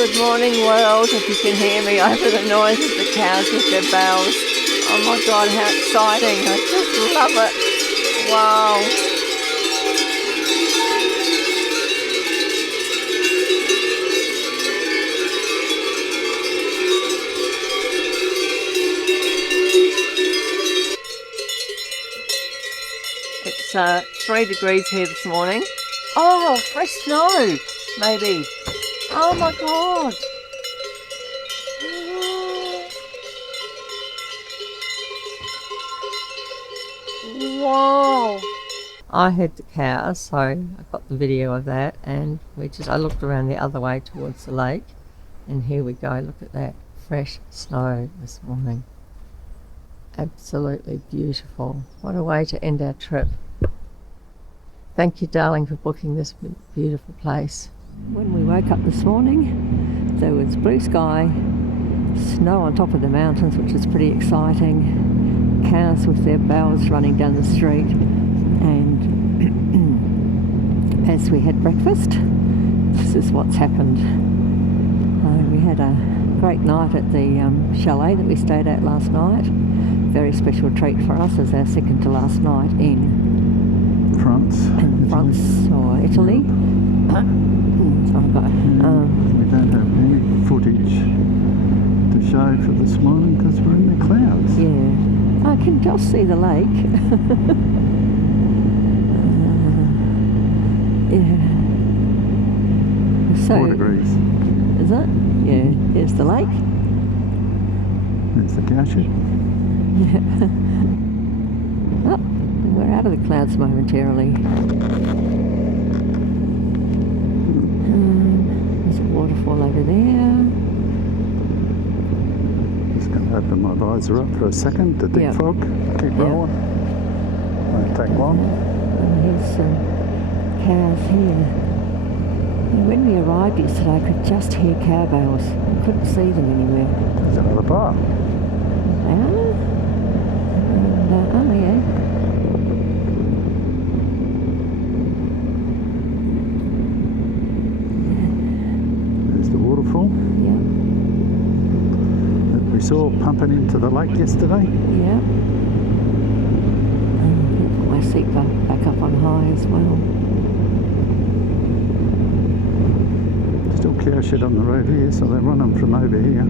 Good morning, world. If you can hear me over the noise of the cows with their bells. Oh my God, how exciting. I just love it. Wow. It's 3 degrees here this morning. Oh, fresh snow, maybe. Oh my God. Whoa. I heard the cows, so I got the video of that, and I looked around the other way towards the lake, and here we go. Look at that fresh snow this morning. Absolutely beautiful. What a way to end our trip. Thank you, darling, for booking this beautiful place. When we woke up this morning, there was blue sky, snow on top of the mountains, which is pretty exciting, cows with their bells running down the street, and as we had breakfast, this is what's happened. We had a great night at the chalet that we stayed at last night. Very special treat for us as our second to last night in France or Italy. So I've got, we don't have any footage to show for this morning because we're in the clouds. Yeah, I can just see the lake. Yeah. So 4 degrees. Is it? Yeah. Here's the lake. There's the cow shed. Yeah. Oh, we're out of the clouds momentarily. There's a waterfall over there. Just going to open my visor up for a second to defog. Keep rolling. Won't take long. And here's some cows here. And when we arrived yesterday, I could just hear cow bells. I couldn't see them anywhere. There's another bar. They are. And, oh yeah. There's the waterfall. Yeah. That we saw pumping into the lake yesterday. Yeah. And put my seat back up on high as well. Still cow shed on the road here, so they run them from over here.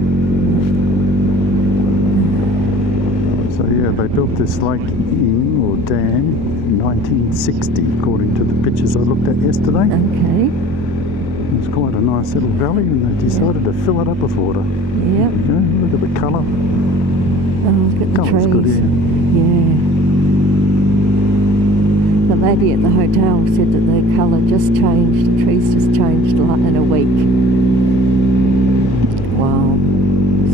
So yeah, they built this lake in, or dam, in 1960, according to the pictures I looked at yesterday. Okay. It's quite a nice little valley, and they decided to fill it up with water. Yep. Okay, look at the colour. Oh, look at the Colour's trees. good here. Yeah. The lady at the hotel said that the colour just changed, the trees just changed like in a week. Wow.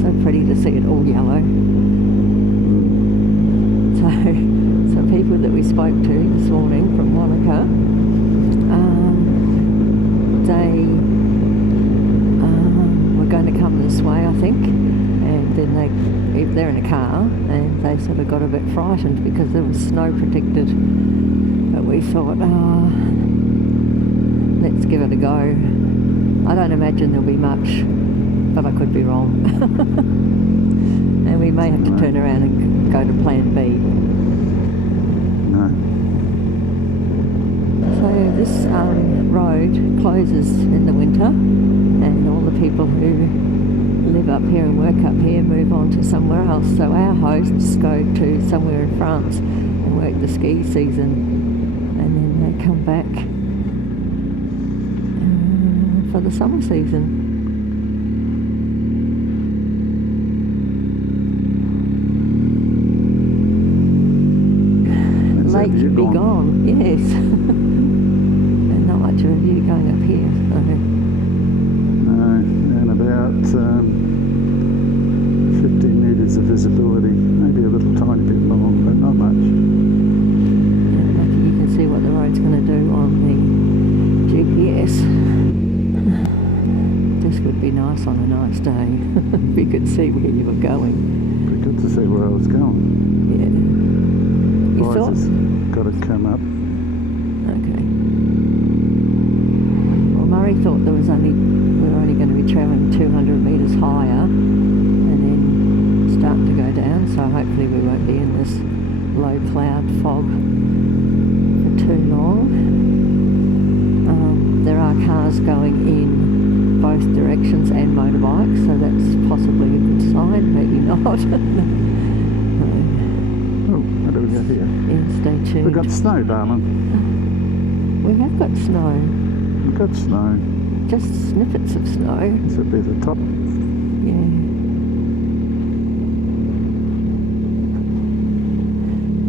So pretty to see it all yellow. So people that we spoke to this morning from Wanaka, they were going to come this way, I think, and then they're in a car, and they sort of got a bit frightened because there was snow predicted. But we thought, let's give it a go. I don't imagine there'll be much, but I could be wrong. And we may have to turn around and go to plan B. No. So this road closes in the winter, and all the people who live up here and work up here move on to somewhere else. So our hosts go to somewhere in France and work the ski season, and then they come back for the summer season. The lake should be gone, yes. And not much of a view going up here. So. No, and about 15 metres of visibility, maybe a little tiny bit long, but not much. Yeah, lucky you can see what the road's going to do on the GPS. This would be nice on a nice day if you could see where you were going. Pretty good to see where I was going. Yeah. You thought? Got to come up. Okay. Well, Murray thought we were only going to be travelling low cloud fog for too long. There are cars going in both directions and motorbikes, so that's possibly a good sign, maybe not. Oh, how do we go here? Yeah, stay tuned. We've got snow, darling. We have got snow. We've got snow. Just snippets of snow. This would be the top. Yeah.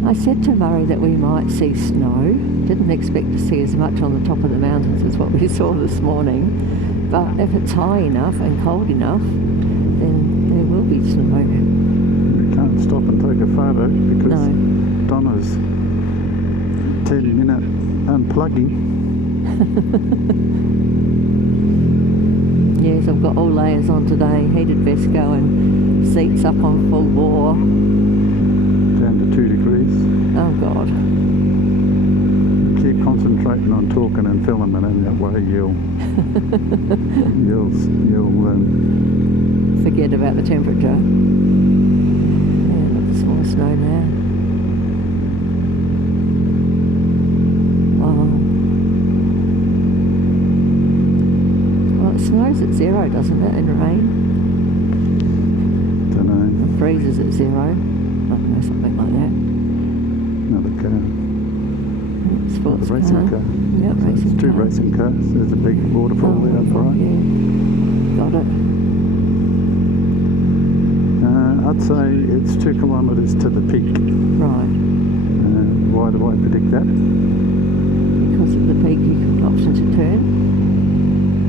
I said to Murray that we might see snow. Didn't expect to see as much on the top of the mountains as what we saw this morning. But if it's high enough and cold enough, then there will be snow. We can't stop and take a photo because Donna's 10-minute unplugging. Yes, I've got all layers on today. Heated vest going, seats up on full bore. Down to 2 degrees. Oh God. Keep concentrating on talking and filming, and that way you'll forget about the temperature. Yeah, look, there's more snow now. Wow. Well, it snows at 0, doesn't it, in rain? Don't know. It freezes at 0. I don't know, something like that. Another car. Sports racing car. Yep, So racing it's two car. racing cars. There's a big waterfall there, right? Yeah. Got it. I'd say it's 2 kilometres to the peak. Right. Why do I predict that? Because at the peak you have an option to turn.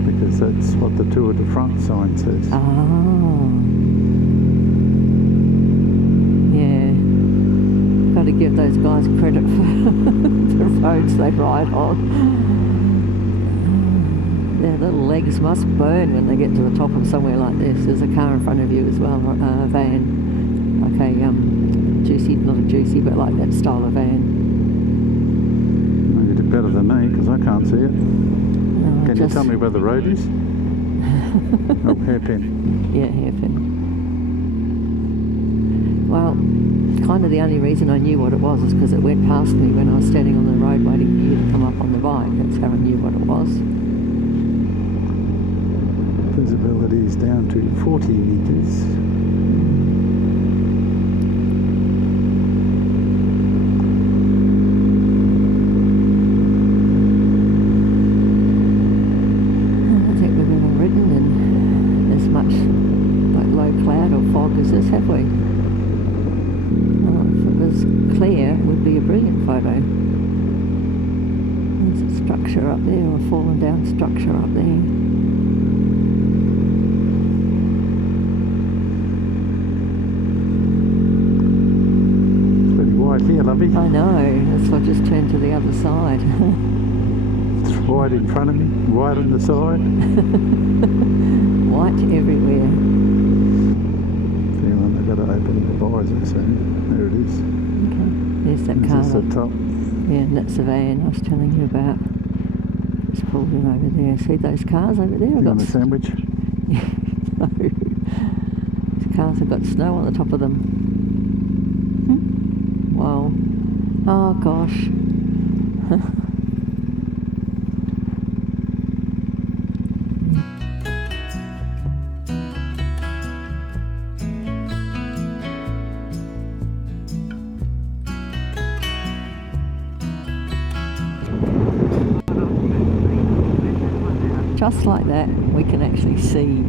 Because that's what the Tour de France sign says. Ah. Yeah. Got to give those guys credit for the roads they ride on. Their little legs must burn when they get to the top of somewhere like this. There's a car in front of you as well, a van. Like a juicy, not a juicy, but like that style of van. Well, you did better than me because I can't see it. No, Can you tell me where the road is? Oh, hairpin. Yeah, hairpin. Well, kind of the only reason I knew what it was is because it went past me when I was standing on the road waiting for you to come up on the bike. That's how I knew what it was. Visibility is down to 40 metres. I think we've ever ridden in as much like low cloud or fog as this, have we? If it was clear, it would be a brilliant photo. There's a structure up there, or a fallen down structure up there. Here, lovey. I know, that's why I just turned to the other side. It's wide in front of me, wide on the side. White everywhere. Feeling I've got to open the visor soon. There it is. Okay, there's that car. This is the top. Yeah, and that's the van I was telling you about. Just pulled in over there. See those cars over there? You want a sandwich? No. These cars have got snow on the top of them. Wow. Oh gosh. Just like that, we can actually see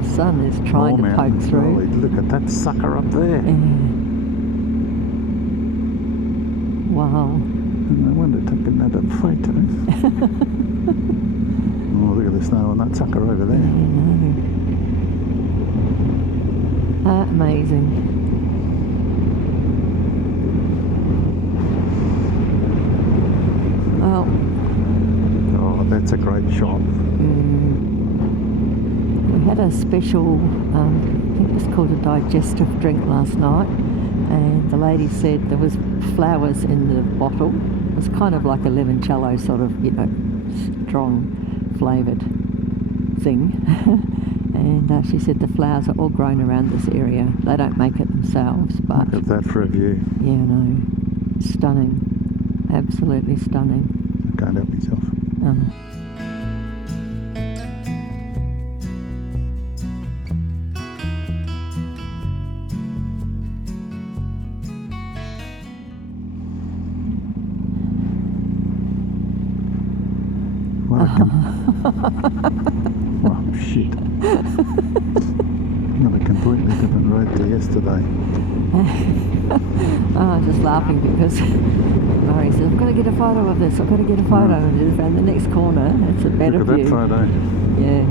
the sun is trying to poke through. Holy, look at that sucker up there. Yeah. Wow. No wonder it took another fight to it. Oh, look at the snow on that sucker over there. Amazing. Well. Oh, that's a great shot. We had a special, I think it was called a digestive drink last night. And the lady said there was flowers in the bottle. It was kind of like a limoncello sort of, strong flavoured thing. And she said the flowers are all grown around this area. They don't make it themselves, but Look at that for a view. yeah, no, stunning, absolutely stunning. I can't help myself. What a oh shit. Got a completely different road to yesterday. Oh, I'm just laughing because Murray said, I've got to get a photo of this, I've got to get a photo. And it's around the next corner, it's a better Look at view. that photo. Yeah.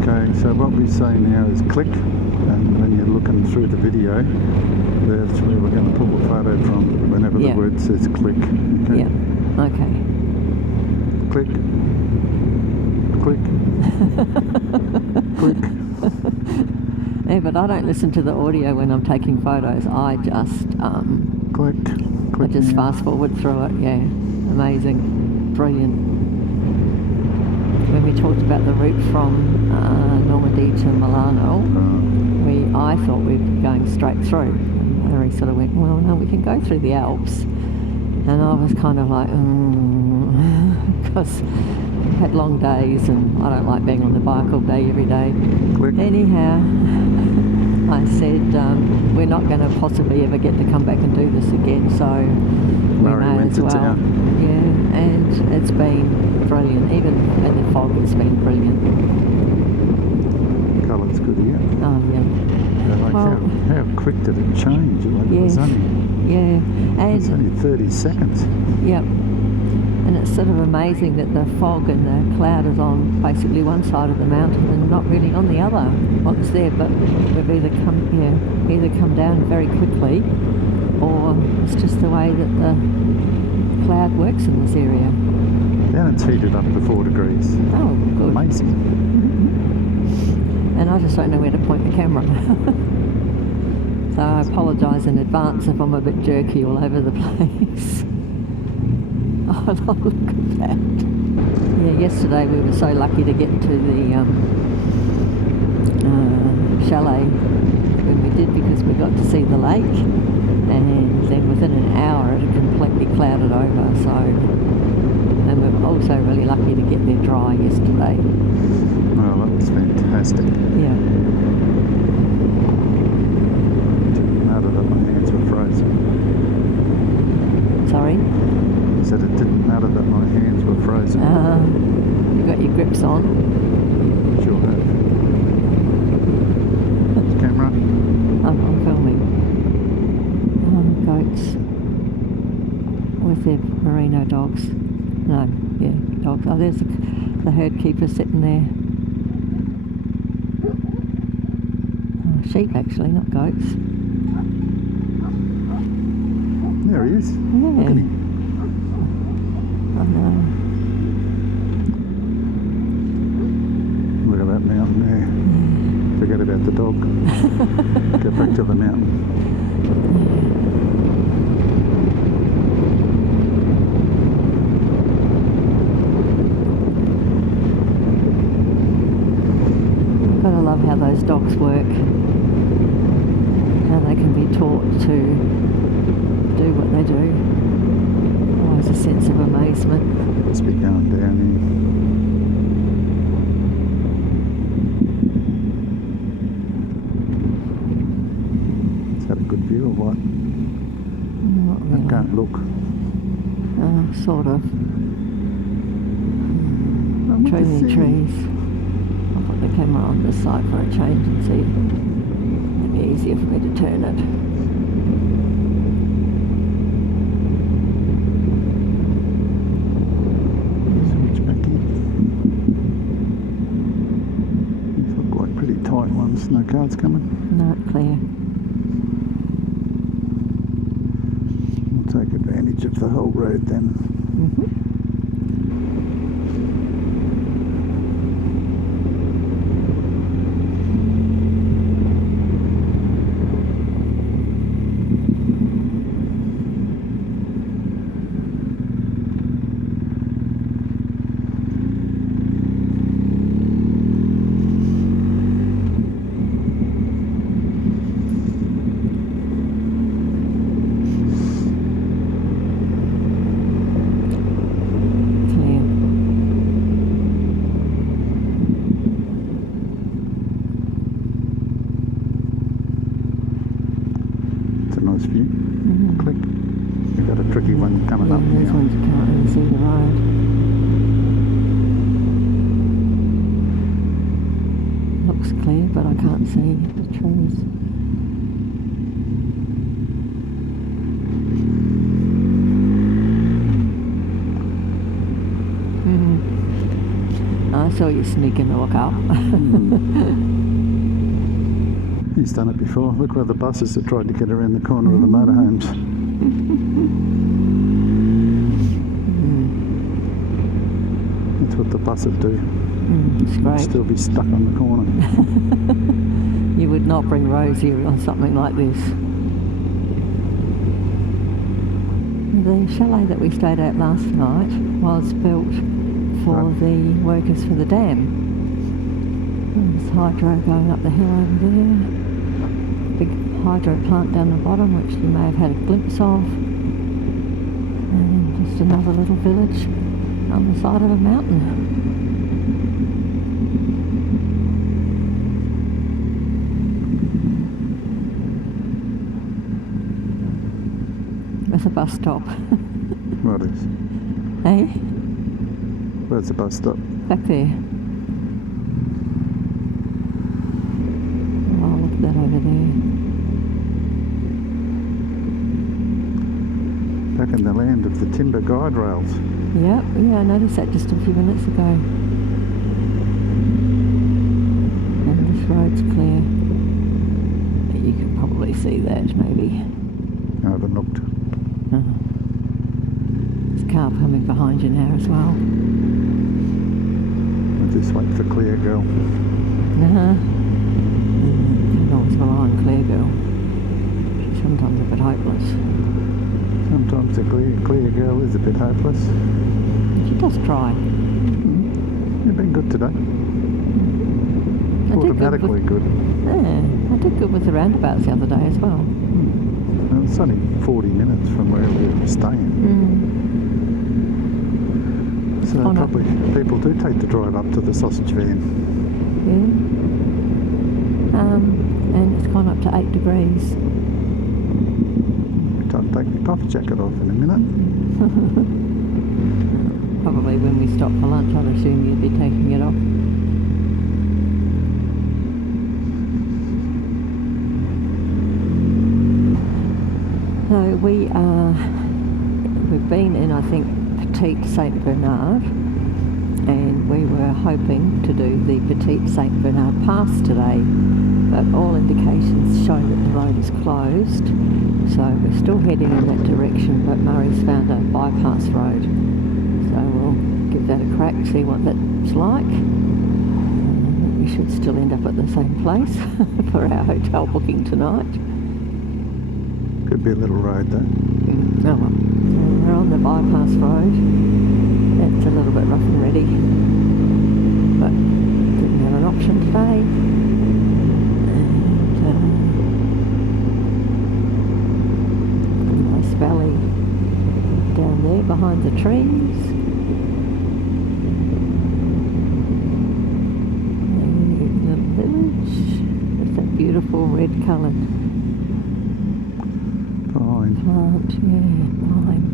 Okay, so what we say now is click, and when you're looking through the video, that's where we're going to pull the photo from whenever the word says click. Okay? Yeah, okay. Click. Click. Click. Yeah, but I don't listen to the audio when I'm taking photos. I just Click. Click. I just now. fast forward through it. Yeah, amazing, brilliant. When we talked about the route from Normandy to Milano, I thought we'd be going straight through. And Larry sort of went, well, no, we can go through the Alps. And I was kind of like, because I've had long days and I don't like being on the bike all day, every day. Click. Anyhow, I said, we're not going to possibly ever get to come back and do this again, so we Murray may went as to well. town. Yeah, and it's been brilliant. Even in the fog, it's been brilliant. Colour's good here. Oh, yeah. Like Well, how quick did it change? Like it was yes. only, Yeah, it's only 30 seconds. yep. And it's sort of amazing that the fog and the cloud is on basically one side of the mountain and not really on the other. Well, it's there, but we've either come down very quickly, or it's just the way that the cloud works in this area. Then it's heated up to 4 degrees. Oh, good. Amazing. And I just don't know where to point the camera. So I apologise in advance if I'm a bit jerky all over the place. Oh, look at that. Yeah, yesterday we were so lucky to get to the chalet when we did, because we got to see the lake, and then within an hour it had completely clouded over. So, and we were also really lucky to get there dry yesterday. Oh, that was fantastic. Yeah. Didn't matter that my hands were frozen. Sorry? I said it didn't matter that my hands were frozen. You got your grips on? Sure have. Camera. I'm filming. Goats with their merino dogs. No, yeah, dogs. Oh, there's the herd keeper sitting there. Oh, sheep actually, not goats. There he is. Yeah. Look at him. I know. Look at that mountain there. Forget about the dog. Get back to the mountain. Gotta love how those dogs work. How they can be taught to do what they do. Always a sense of amazement. Must be going down here. Is that a good view or what? Not really. I can't look. Sort of. I want to Trees and see. trees. I'll put the camera on this side for a change and see. It'd be easier for me to turn it. Switch back in. These look like pretty tight ones. No cars coming. No, clear. We'll take advantage of the whole road then. coming up These now. ones you can't really see the road. Looks clear, but I can't see the trees. I saw you sneaking the look up. He's done it before. Look where the buses have tried to get around the corner of the motorhomes. That's what the buses do. It's great. Still be stuck on the corner. You would not bring Rosie on something like this. The chalet that we stayed at last night was built for the workers for the dam. There's hydro going up the hill over there. Big hydro plant down the bottom, which you may have had a glimpse of. And just another little village on the side of a mountain. There's a bus stop. What is? Hey? Where's the bus stop? Back there. Oh, look at that over there. Back in the land of the timber guide rails. Yep, yeah, I noticed that just a few minutes ago. And this road's clear. You can probably see that, maybe. I haven't looked. There's a car coming behind you now as well. I'll just wait for Clear Girl. You can always rely on Clear Girl. She's sometimes a bit hopeless. Sometimes the clear Girl is a bit hopeless. She does try. You've been good today. Automatically good. Yeah, I did good with the roundabouts the other day as well. Well, it's only 40 minutes from where we were staying. So probably people do take the drive up to the sausage van. Yeah. And it's gone up to 8 degrees. I'll take my puff jacket off in a minute. Probably when we stop for lunch, I'd assume you'd be taking it off. So we've been in, I think, Petite Saint Bernard, and we were hoping to do the Petite Saint Bernard Pass today, but all indications show that the road is closed, so we're still heading in that direction, but Murray's found a bypass road, so we'll give that a crack, see what that's like. We should still end up at the same place for our hotel booking tonight. Could be a little road though. Oh well. So we're on the bypass road. It's a little bit rough and ready, but didn't have an option today. And a nice valley down there behind the trees. And the village with that beautiful red coloured plant, yeah, pine.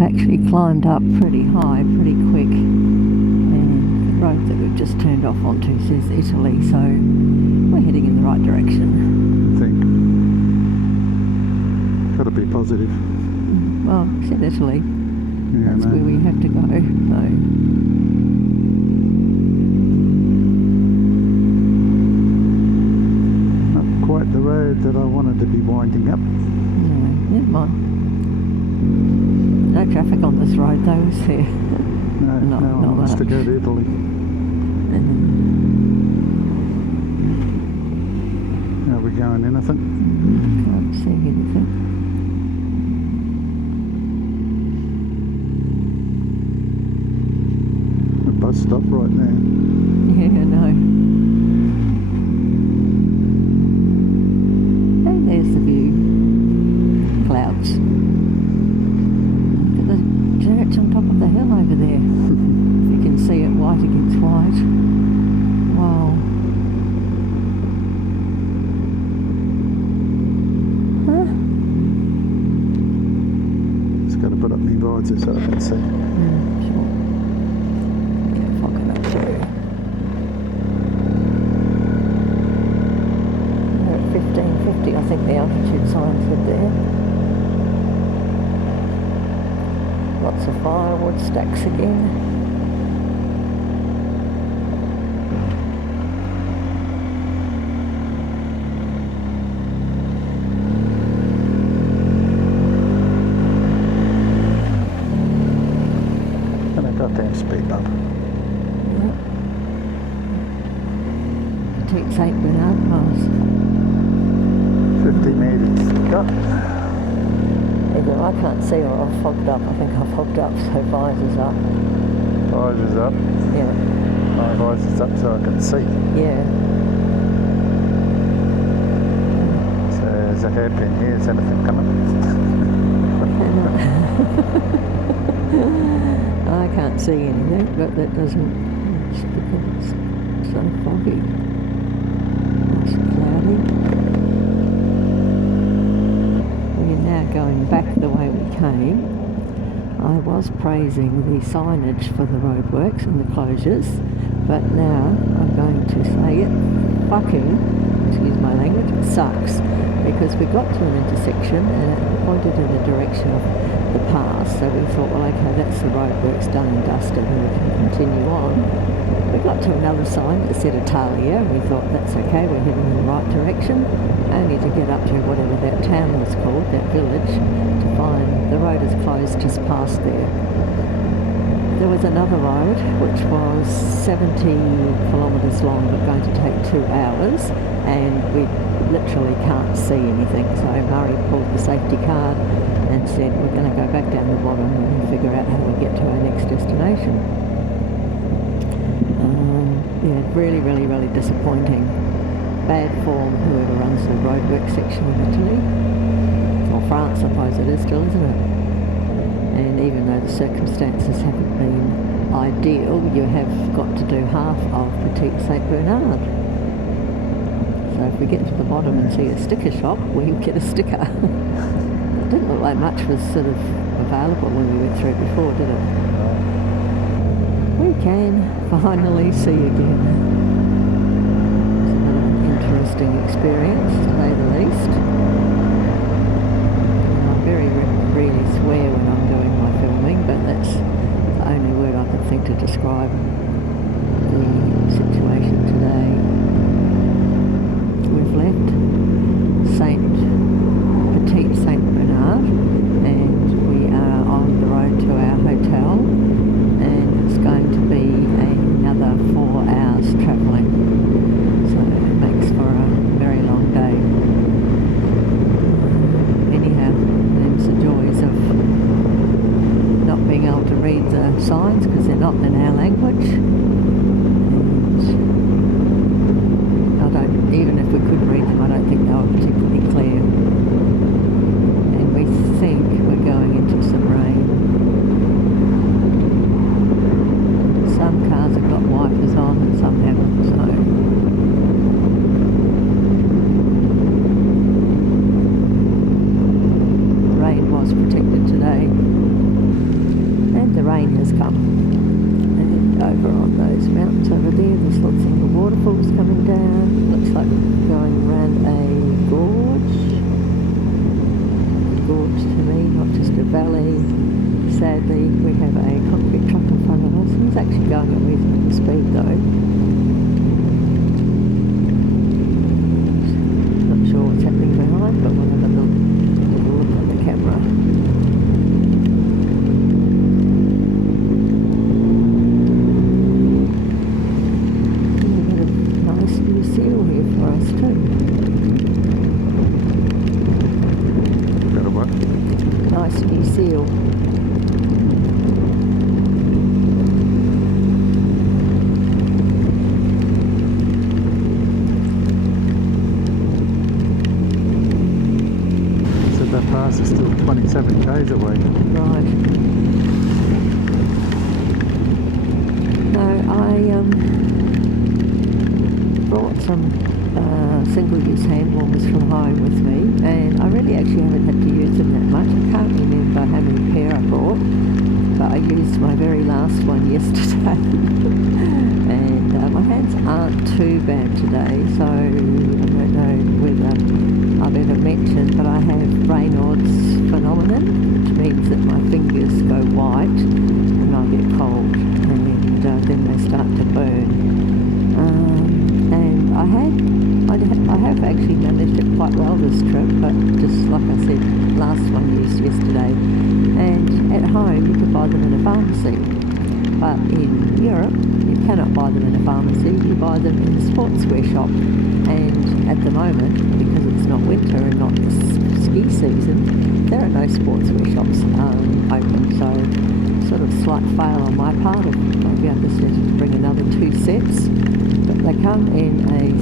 Actually climbed up pretty high, pretty quick, and the road that we've just turned off onto says Italy, so we're heading in the right direction. I think. Got to be positive. Well, it said Italy. Yeah, That's no. where we have to go. So. Not quite the road that I wanted to be winding up. No, never mind. No traffic on this road though, is there? No, Not no one wants to much. go to Italy. Are we going anything? Can't see anything. A bus stop right there. Yeah, no. And there's the view. Clouds. Look at the church on top of the hill over there. You can see it white against white. Wow. Huh? Just got to put up my visor so I can see. Yeah, sure. Yeah, fogging up too. We're at 1550, I think the altitude sign said there. Lots of firewood stacks again. And a goddamn speed bump. Yep. Petite Saint Bernard Pass. 50 metres. Got. Either I can't see or I've fogged up. I think I've fogged up, so visor's up. Visor's up. Yeah. My visor's up so I can see. Yeah. So there's a hairpin here. Is anything coming? I can't see anything, but that doesn't. It's because it's so foggy. It's cloudy. We're now going back the way we came. I was praising the signage for the roadworks and the closures, but now I'm going to say it fucking, excuse my language, sucks. Because we got to an intersection and it pointed in the direction of the pass, so we thought, well, okay, that's the roadworks done and dusted and we can continue on. We got to another sign that said Italia and we thought, that's okay, we're heading in the right direction, only to get up to whatever that town was called, that village, to find the road is closed just past there. There was another road which was 70 kilometres long but going to take 2 hours, and we literally can't see anything. So Murray pulled the safety card and said, we're going to go back down the bottom and figure out how we get to our next destination. Yeah, really, really, really disappointing. Bad form, whoever runs the roadwork section of Italy. Or France, I suppose it is still, isn't it? And even though the circumstances haven't been ideal, you have got to do half of Petite Saint Bernard. So if we get to the bottom and see a sticker shop, we'll get a sticker. It didn't look like much was sort of available when we went through it before, did it? We can finally see again. It's another interesting experience, to say the least. I very rarely swear when I'm doing my filming, but that's the only word I can think to describe the situation today. We've left Petite Saint Bernard and we are on the road to our hotel, and it's going to be another 4 hours travelling, so it makes for a very long day. Anyhow, them's the joys of not being able to read the signs because they're not in our language. waterfalls coming down. Looks like we're going around a gorge. Gorge to me, not just a valley. Sadly, we have a concrete truck in front of us. He's actually going at reasonable speed though. Not sure what's happening behind, but we'll have a little look at the camera. We've got a nice new seal here for us too. Got a what? Nice new seal. That pass is still 27 k's away. Right. No, I brought some single-use hand warmers from home with me, and I really actually haven't had to use them that much. I can't remember how many pair I brought, but I used my very last one yesterday. And my hands aren't too bad today, so I don't know whether I've ever mentioned, but I have Raynaud's phenomenon, which means that my fingers go white and I get cold, and then they start to burn. And I have actually managed it quite well this trip, but just like I said, last one used yesterday. And at home you can buy them in a pharmacy, but in Europe you cannot buy them in a pharmacy. You buy them in a sportswear shop, and at the moment, because it's not winter and not ski season, there are no sportswear shops open. So sort of slight fail on my part of maybe I just needed to bring another 2 sets, but they come in a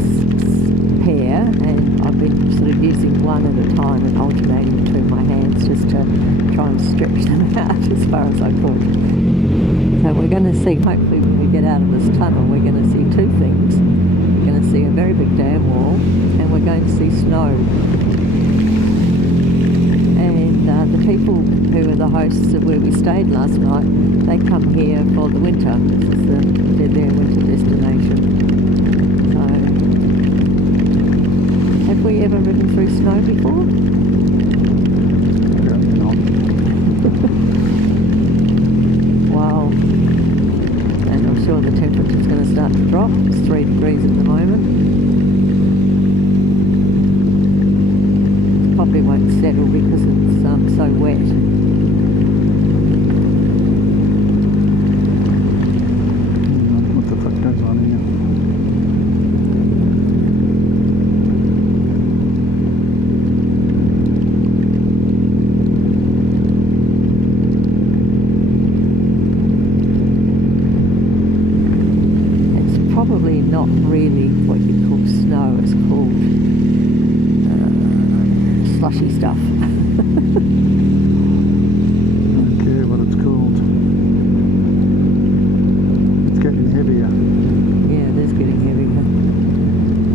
pair, and I've been sort of using one at a time and alternating between my hands just to try and stretch them out as far as I could. So we're going to see, hopefully when we get out of this tunnel, we're going to see 2 things. We're going to see a very big dam wall, and we're going to see snow. And the people who are the hosts of where we stayed last night, they come here for the winter. This is their winter destination. So, have we ever ridden through snow before? Yeah, not. Wow. And I'm sure the temperature's going to start to drop. It's 3 degrees at the moment. Probably won't settle because it's so wet. What the fuck goes on here? It's probably not really what you call snow. It's called slushy stuff. Don't care what it's called. It's getting heavier. Yeah, it is getting heavier.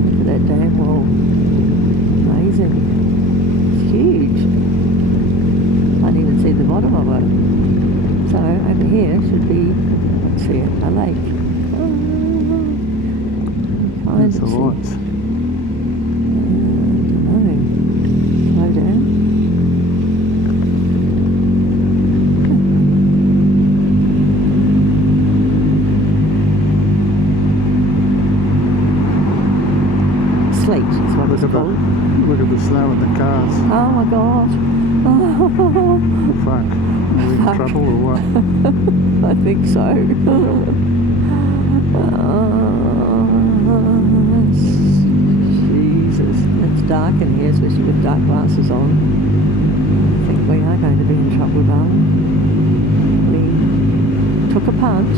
Look at that damn wall. Amazing. It's huge. Can't even see the bottom of it. So over here should be, let's see it, a lake. That's the lights. Sleet is what it's called. Look at the snow in the cars. Oh my god. Fuck. Are we in trouble or what? I think so. Jesus, it's dark in here, especially with dark glasses on. I think we are going to be in trouble, darling. We took a punt.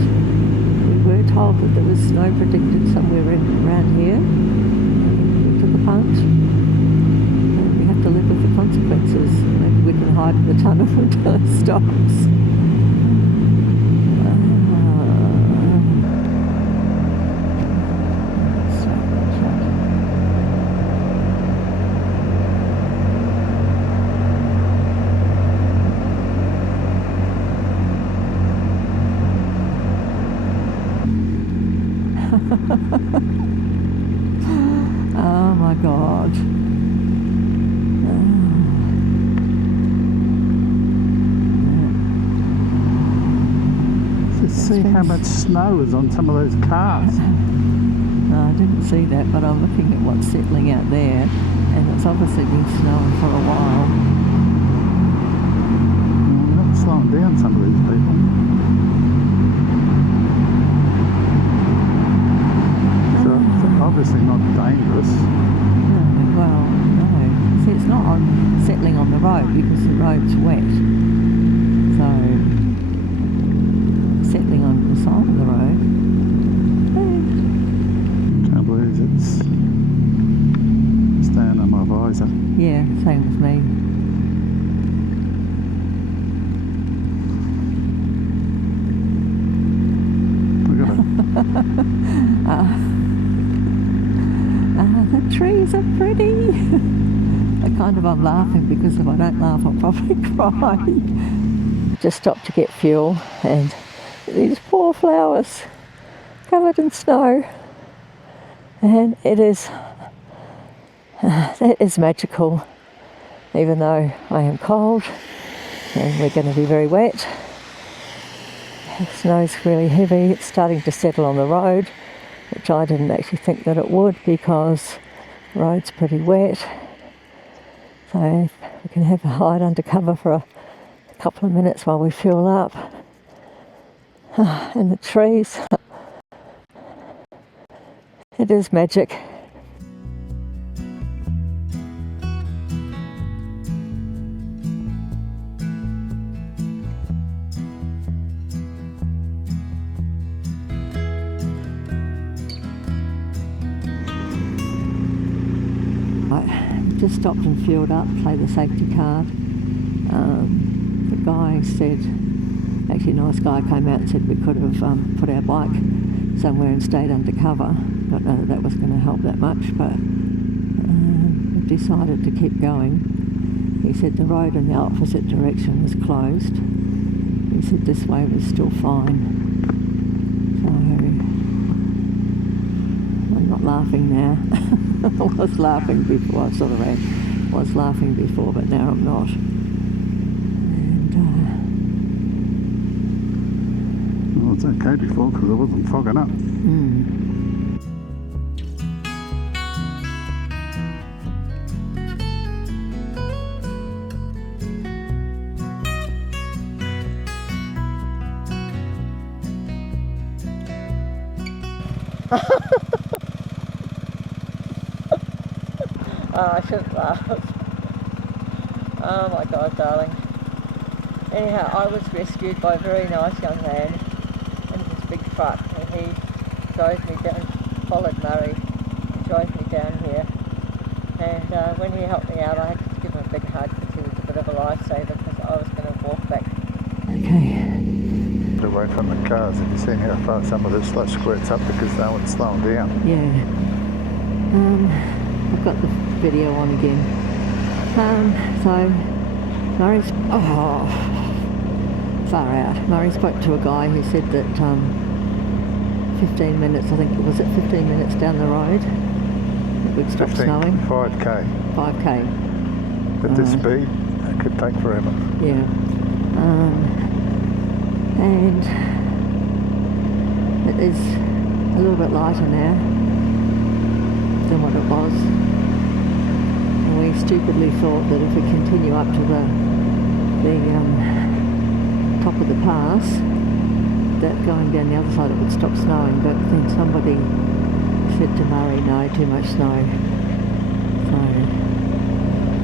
We were told that there was snow predicted somewhere around here. We took a punt. And we have to live with the consequences. Maybe we can hide in the tunnel until it stops. God. Just see how much snow is on some of those cars. No, I didn't see that, but I'm looking at what's settling out there, and it's obviously been snowing for a while. They're not slowing down, some of these people. So it's obviously not dangerous. No, well, no. See, it's not settling on the road because the road's wet. So, settling on the side of the road. Can't believe it's staying on my visor. Yeah, same with me. Look at it. The trees are pretty. I'm laughing because if I don't laugh I'll probably cry. Just stopped to get fuel and these poor flowers covered in snow. And it is magical, even though I am cold and we're going to be very wet. The snow's really heavy. It's starting to settle on the road, which I didn't actually think that it would because the road's pretty wet. So we can have a hide under cover for a couple of minutes while we fuel up. And the trees, it is magic. Just stopped and fueled up, played the safety card. The guy said, actually a nice guy came out and said we could have put our bike somewhere and stayed undercover. Don't know that that was going to help that much, but we decided to keep going. He said the road in the opposite direction was closed. He said this way was still fine. So I'm not laughing now. I was laughing before, was laughing before, but now I'm not. And well, it's okay before because I wasn't fogging up. Oh, I shouldn't laugh. Oh my God, darling. Anyhow, I was rescued by a very nice young man in his big truck, and he drove me down, followed Murray, and drove me down here. And when he helped me out, I had to give him a big hug because he was a bit of a lifesaver because I was going to walk back. Okay. Away from the cars. Have you seen how far some of the slush squirts up because no one's slowing down? Yeah. I've got the video on again. So Murray's far out. Murray spoke to a guy who said that 15 minutes, I think it was 15 minutes down the road it would stop snowing. 5k. 5k. At this speed, it could take forever. Yeah. And it is a little bit lighter now than what it was. And we stupidly thought that if we continue up to the top of the pass, that going down the other side it would stop snowing, but then somebody said to Murray, no, too much snow. So,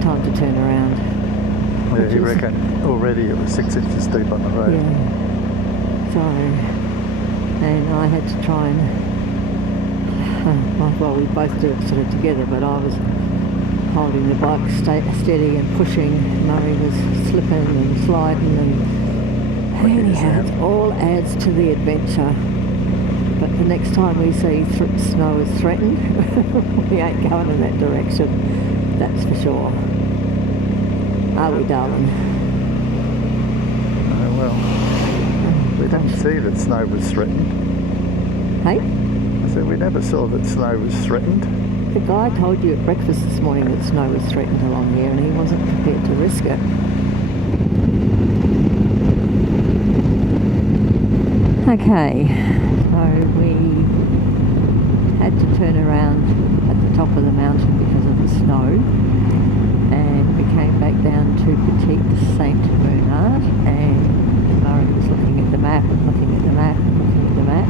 time to turn around. Yeah, you reckon already it was 6 inches deep on the road. Yeah. So, and I had to try and, well, we both did it sort of together, but I was holding the bike steady and pushing. Murray was slipping and sliding, and anyhow, it all adds to the adventure. But the next time we see snow is threatened, we ain't going in that direction, that's for sure. Are we, darling? Oh, well. We didn't see that snow was threatened. Hey? I said we never saw that snow was threatened. The guy told you at breakfast this morning that snow was threatened along here and he wasn't prepared to risk it. Okay, so we had to turn around at the top of the mountain because of the snow, and we came back down to Petit Saint Bernard, and Murray was looking at the map and looking at the map and looking at the map.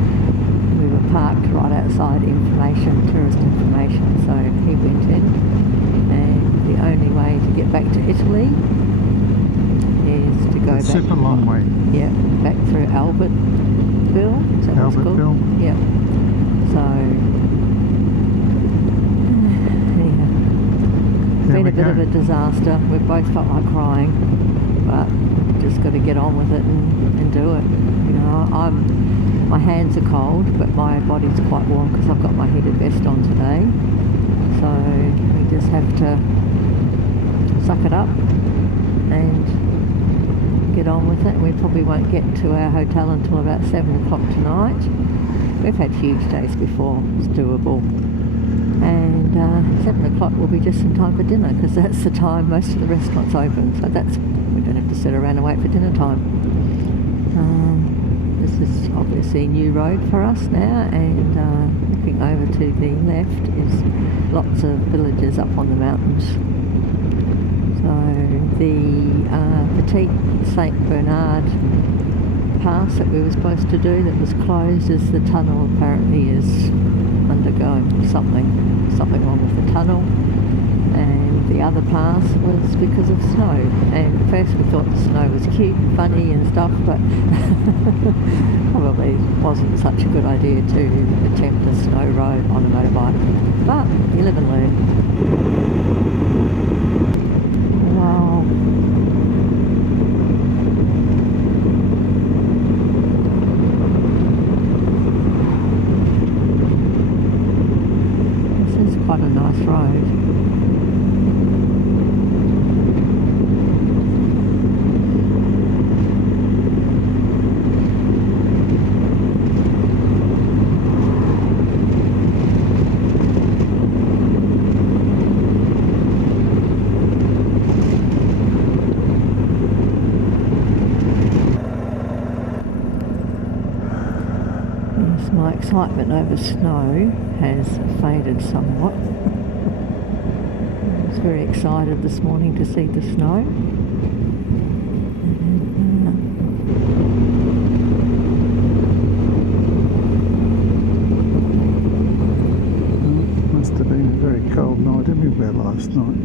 We were parked right outside tourist information, so he went in, and the only way to get back to Italy is to go back. Super long way. Yeah, back through Albertville. Is that what it's called? Albertville? Yeah. So, yeah. Been a bit of a disaster. We both felt like crying, but just got to get on with it and do it. You know, my hands are cold, but my body's quite warm because I've got my heated vest on today. So we just have to suck it up and get on with it. We probably won't get to our hotel until about 7 o'clock tonight. We've had huge days before, it's doable. And 7 o'clock will be just in time for dinner because that's the time most of the restaurants open. So we don't have to sit around and wait for dinner time. This is obviously a new road for us now, and looking over to the left is lots of villages up on the mountains. So the Petit Saint Bernard pass that we were supposed to do that was closed is the tunnel apparently is undergoing something wrong with the tunnel, and the other pass was because of snow. And at first we thought the snow was cute and funny and stuff, but probably wasn't such a good idea to attempt a snow road on a motorbike, but you live and learn. Wow. Quite a nice road. Yes, my excitement over snow has faded somewhat. I was very excited this morning to see the snow. Must have been a very cold night everywhere last night.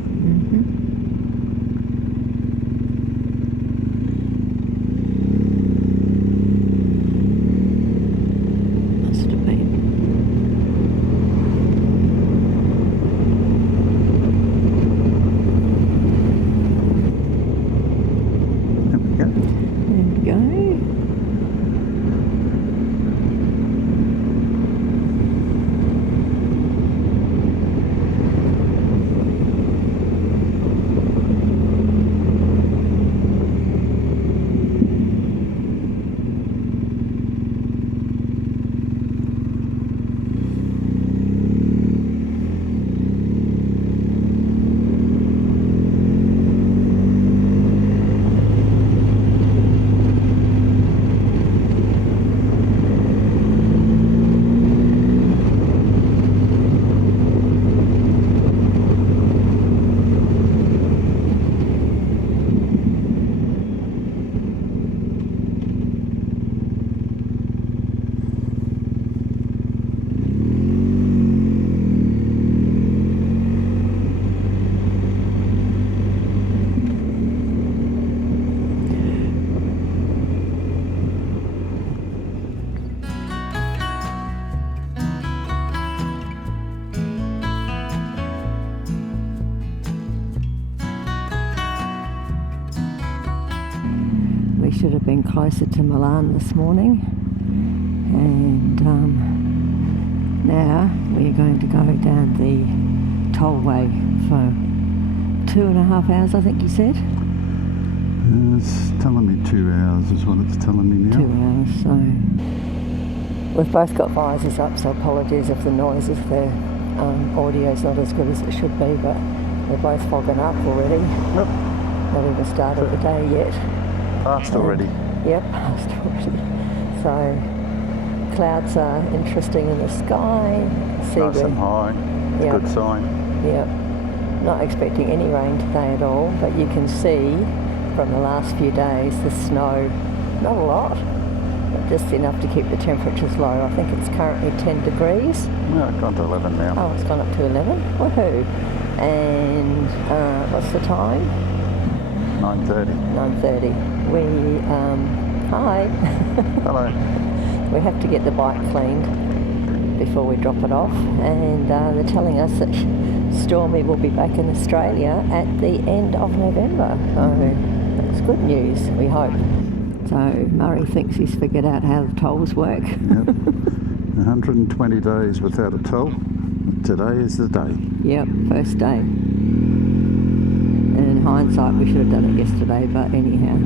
We should have been closer to Milan this morning, and now we're going to go down the tollway for 2.5 hours, I think you said? It's telling me 2 hours is what it's telling me now. 2 hours, so we've both got visors up, so apologies if the noise is there. audio's not as good as it should be, but we're both fogging up already. Yep. Not even started the day yet. Fast already. Yep, past already. So clouds are interesting in the sky. Nice and high. It's a good sign. Yep. Not expecting any rain today at all, but you can see from the last few days the snow, not a lot, but just enough to keep the temperatures low. I think it's currently 10 degrees. No, it's gone to 11 now. Oh, it's gone up to 11. Woohoo! And what's the time? 9:30. 9:30. We, hi. Hello. We have to get the bike cleaned before we drop it off, and they're telling us that Stormy will be back in Australia at the end of November. So that's good news, we hope. So Murray thinks he's figured out how the tolls work. Yep. 120 days without a toll. Today is the day. Yep, first day. And in hindsight, we should have done it yesterday, but anyhow.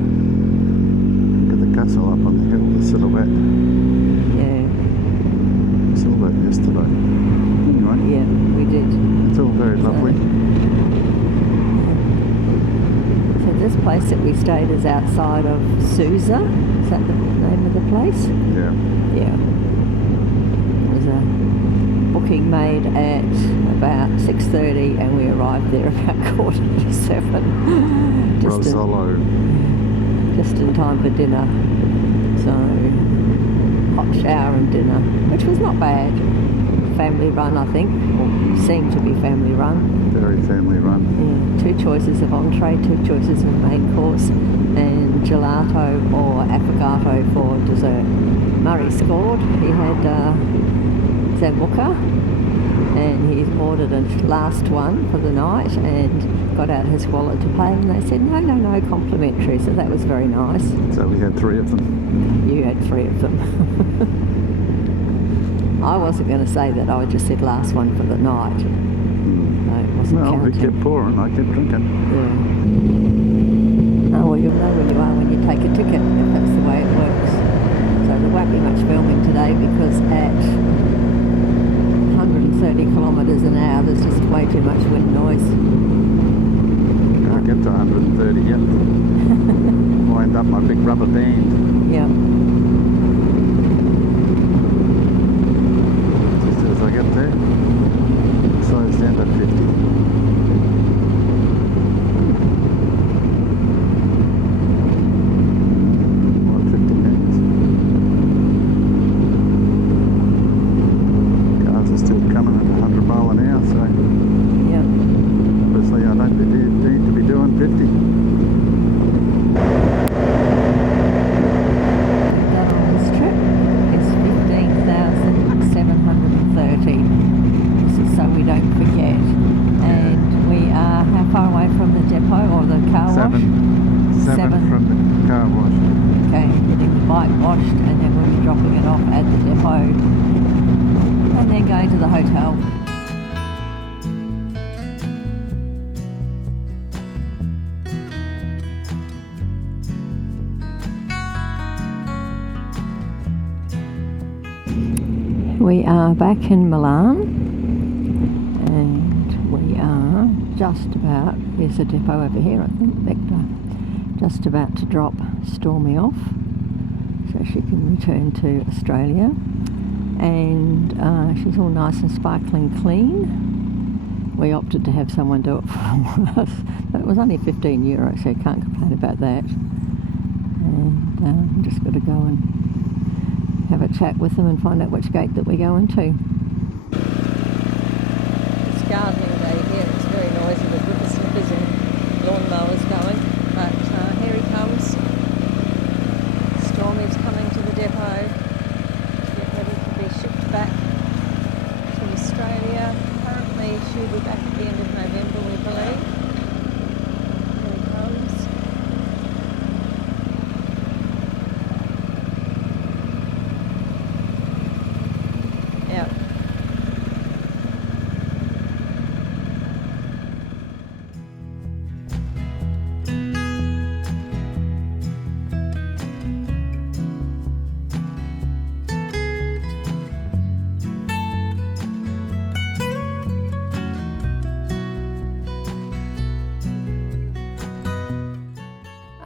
Look at the castle up on the hill, the silhouette. Yeah. Silhouette yesterday. Anyway. Yeah, we did. It's all very lovely. So this place that we stayed is outside of Susa. Is that the name of the place? Yeah. Yeah. There was a booking made at about 6:30 and we arrived there about 6:45. Bruzolo. Just in time for dinner. So, hot shower and dinner, which was not bad. Family run, I think, or seemed to be family run. Very family run. Yeah, 2 choices of entree, 2 choices of main course, and gelato or affogato for dessert. Murray scored. He had Zambuca, and he ordered a last one for the night and got out his wallet to pay, and they said no, complimentary, so that was very nice. So we had 3 of them. You had 3 of them. I wasn't going to say that, I just said last one for the night. No, it wasn't Well, counting. it kept pouring, I kept drinking. Yeah. Oh, well, you'll know where you are when you take a ticket, if that's the way it works. So there won't be much filming today because at 130 kilometres an hour there's just way too much wind noise. Can't get to 130 yet. Wind up my big rubber band. Yeah. Just as I get there, it slows down to 50. Well, 50 minutes. Cars are still coming at 100 mile an hour, so Yeah. obviously I don't need to be doing 50. That on this trip is 15,730. This is so we don't forget. And we are how far away from the depot or the car wash? 7 from the car wash. Okay, getting the bike washed and then we'll be dropping it off at the depot and then going to the hotel. We are back in Milan and we are just about, here's the depot over here I think, Vector, just about to drop Stormy off so she can return to Australia, and she's all nice and sparkling clean. We opted to have someone do it for us, but it was only €15 so you can't complain about that, and just got to go and have a chat with them and find out which gate that we go into. It's gardening day here. It's very noisy with whippersnippers and lawnmowers going. But here he comes. Stormy's coming to the depot to get ready to be shipped back to Australia. Apparently she'll be back at the end of November, we believe. Here he comes. Yeah.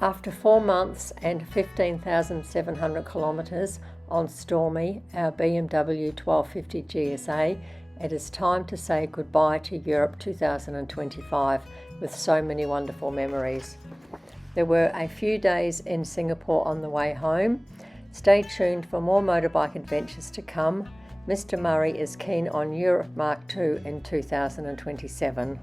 After 4 months and 15,700 kilometres on Stormy, our BMW 1250 GSA, it is time to say goodbye to Europe 2025 with so many wonderful memories. There were a few days in Singapore on the way home. Stay tuned for more motorbike adventures to come. Mr. Murray is keen on Europe Mark II in 2027.